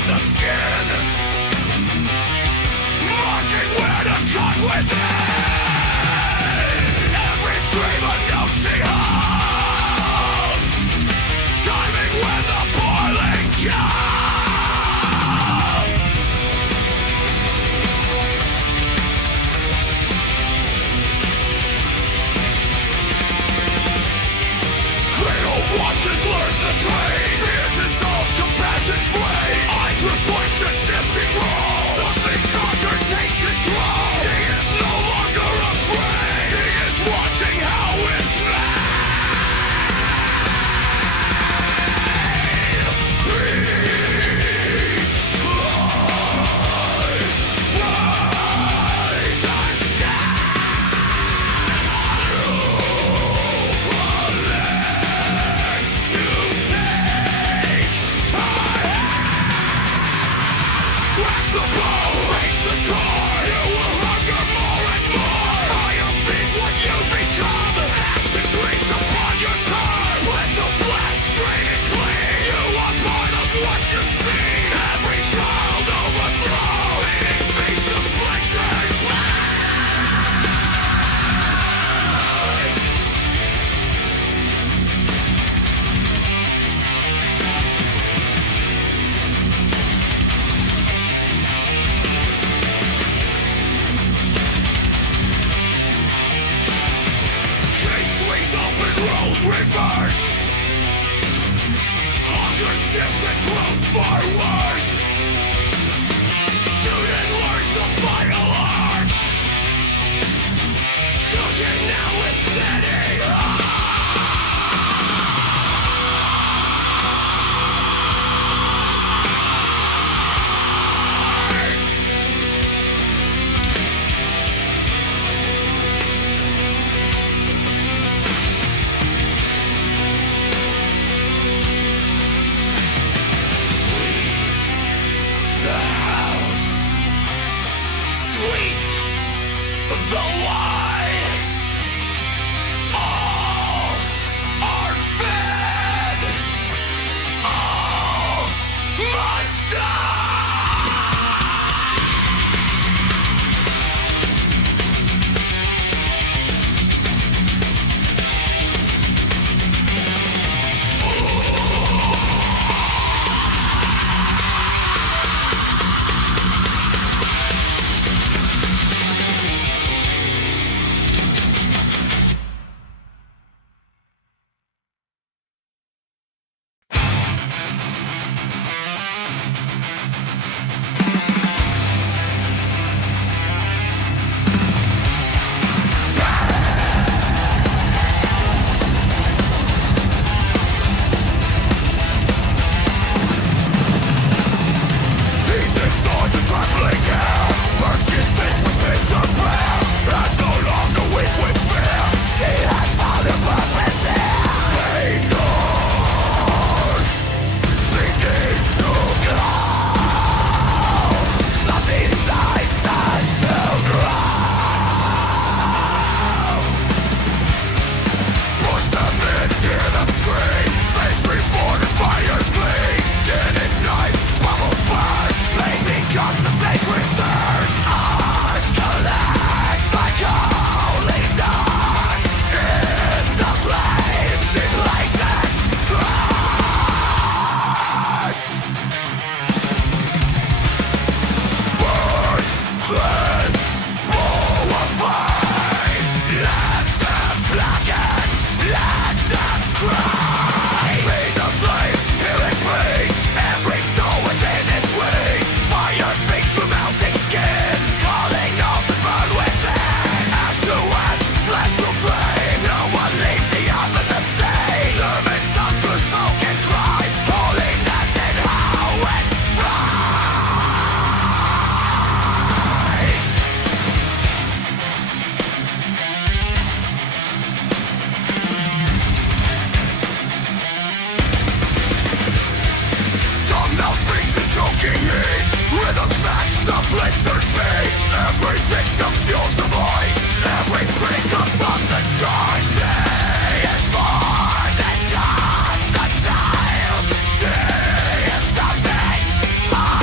beneath the skin, marking where to cut within. Every scream a note she hums, chiming when the boiling comes. Gretel watches, learns the trade. Fear dissolves, compassion flames. Eyes reflect the shifting role. Something darker takes control. She is no longer afraid. She is watching how it's made. Peace, lies, right, understand. You are next to take a hand. Crack the bow, face the core. You will hunger more and more. Fire feeds what you become. Ashen grease upon your tongue. Let the flesh straight and clean. You are part of what you see. Every child overthrown. Feeding feast of splintered blood. Cage swings open, roles reverse. Hunger shifts and grows far worse. Student learns the final art. Cooking now is setting heart. The house, sweet the wine. All are fed. All must die. Heat is not a trembling air. Burns skin thick with bitter prayer. That's no longer weak with fear. She has found her purpose here. Pain doors begin to glow. Something inside starts to grow. Push them in, hear them scream. Faith reborn and fires gleam. Skin ignites, bubbles burst. Pain becomes a sacred thirst. Ash collects like holy dust. In the flames she places trust. Burn, cleanse, purify. Let them blacken, let them cry. Feed the flame, here it bleeds. Every soul within its wings. Fire speaks through melting skin, calling all to burn within. Ash to ash, flesh to flame. No one leaves the other the same. Sermons sung through smoke and cries. Holiness in how it flies. Tongue now springs in choking heat. Rhythms match the blistered beat. Every victim fuels the voice. Every scream confirms the choice. She is more than just a child. She is something more.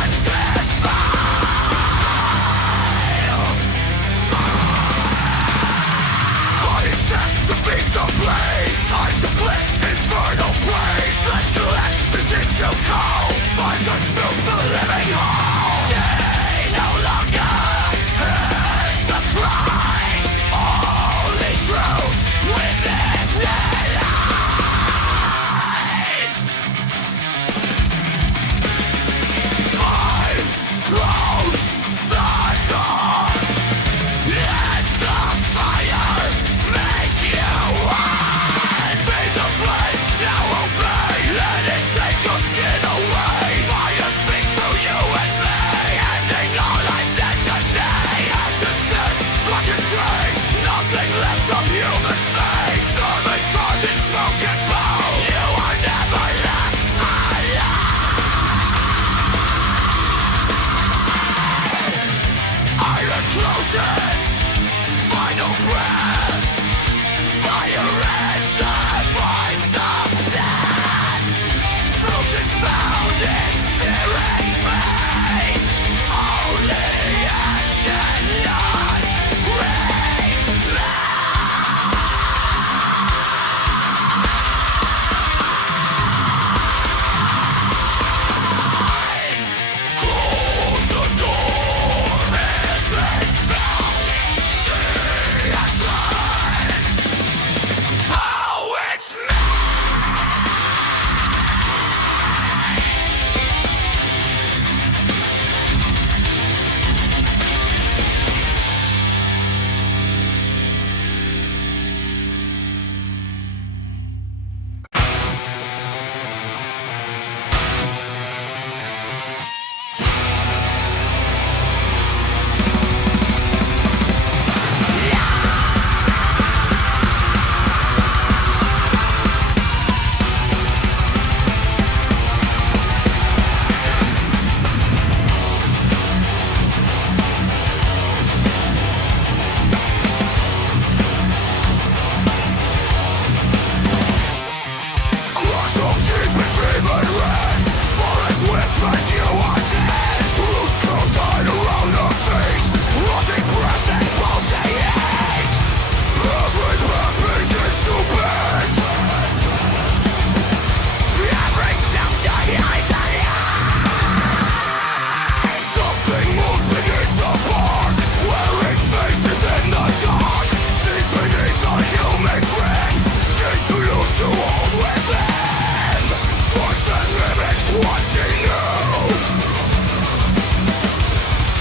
watching you.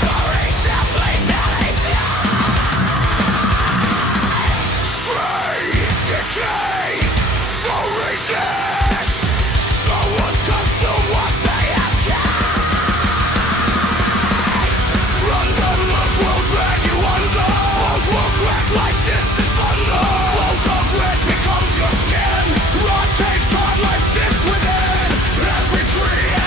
Hurry, simply decay, don't resist. The ones consume what they have cast. Run, the love will drag you under. Bones will crack like distant thunder. Cloak of red becomes your skin. Rot takes on, life sits within. Every tree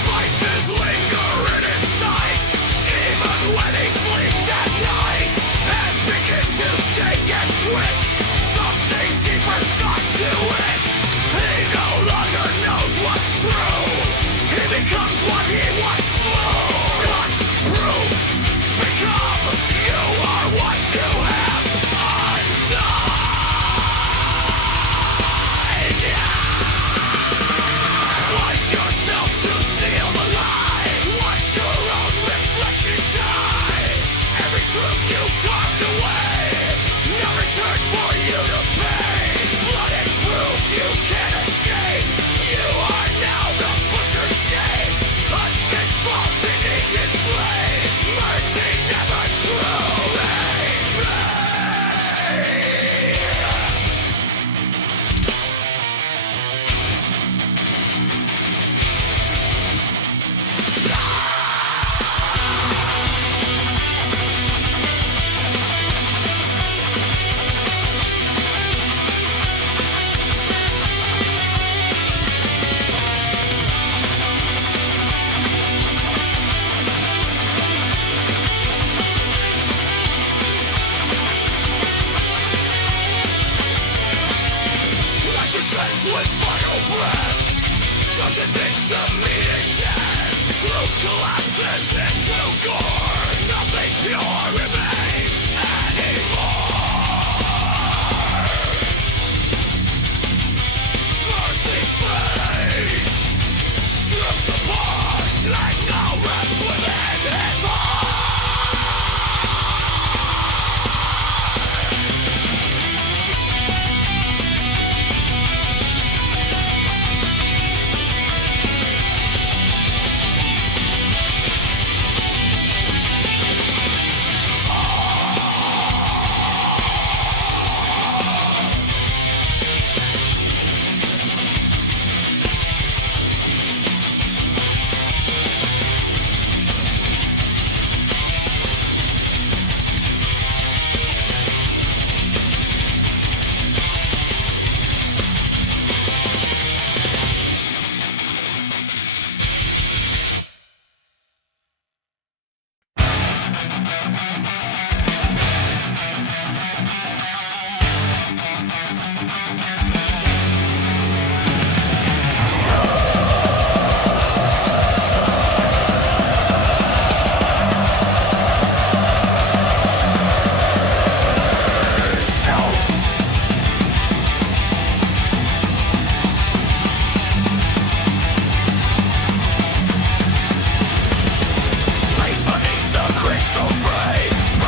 Spices linger in his sight, even when he sleeps at night. Beneath the crystal frame,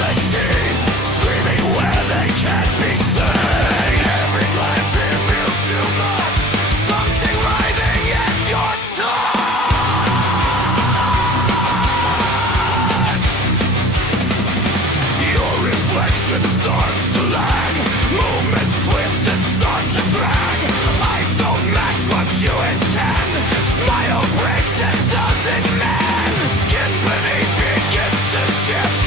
the sea, screaming where they can't be seen. Every glance reveals too much, something writhing at your touch. Your reflection starts to lag, movements twist and start to drag. Eyes don't match what you intend, smile breaks and doesn't mend. Skin beneath begins to shift,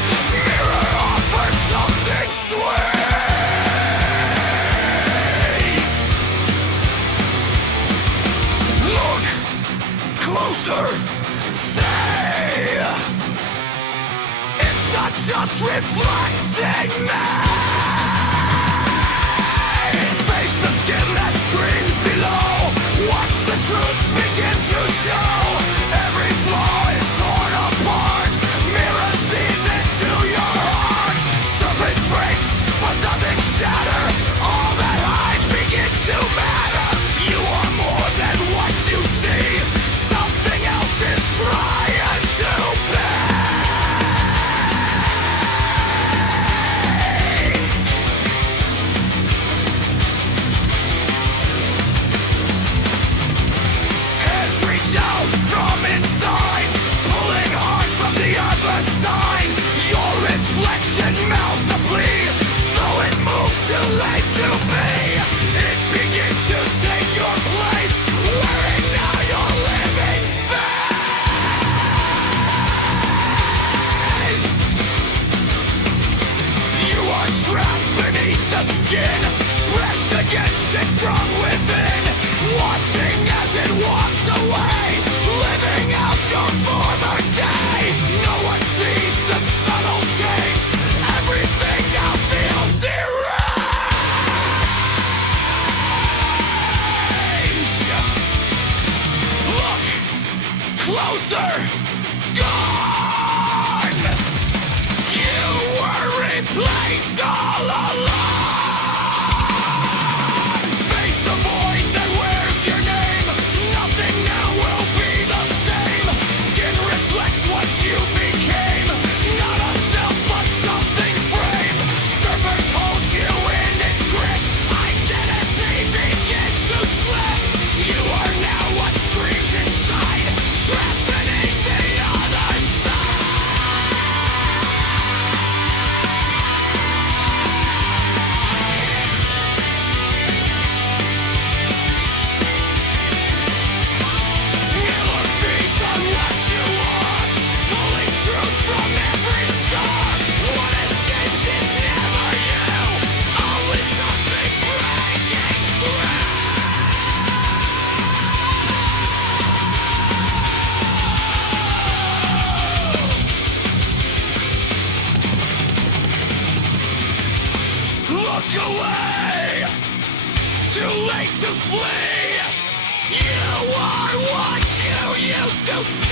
mirror offers something sweet. Look closer, say it's not just reflecting me. Face the skin that screams below, watch the truth begin to show. Every flaw is torn apart, mirror sees into your heart. Surface breaks but doesn't shatter, all that hides begins to matter. You are more than what you see, something else is trying to be. Hands reach out from inside, pulling hard from the other side. Your reflection melts a plea, though it moves too late to be. It begins to take your place, wearing now your living face. You are trapped beneath the skin, pressed against it from within, watching as it walks away, living out your former day. No one sees the subtle change, everything now feels deranged. Look closer, gone. You were replaced all along. Face the void that wears your name, nothing now will be the same. Skin reflects what you became, not a self but something framed. Surface holds you in its grip, identity begins to slip. You are now what screams inside, trapped beneath the other Miller feeds on what you are, pulling truth from every scar. What escapes is never you, always something breaking through. Look away, too late to flee. You are what you used to say.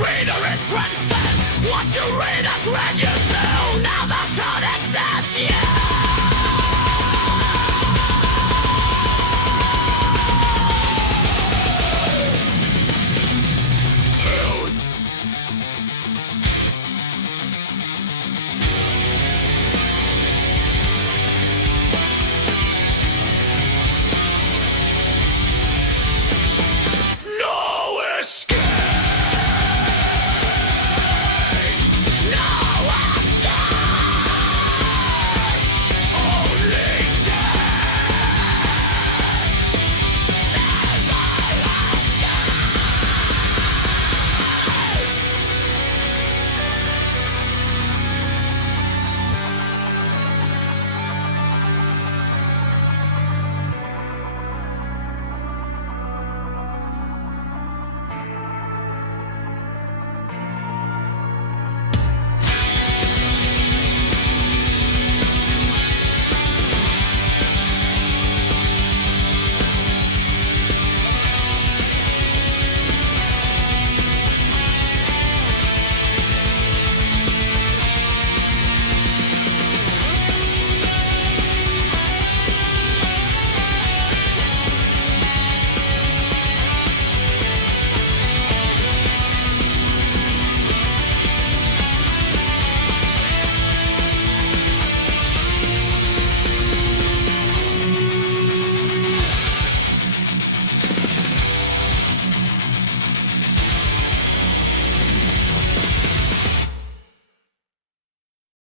reader it transcends what you read has read you to. Now the codex says you.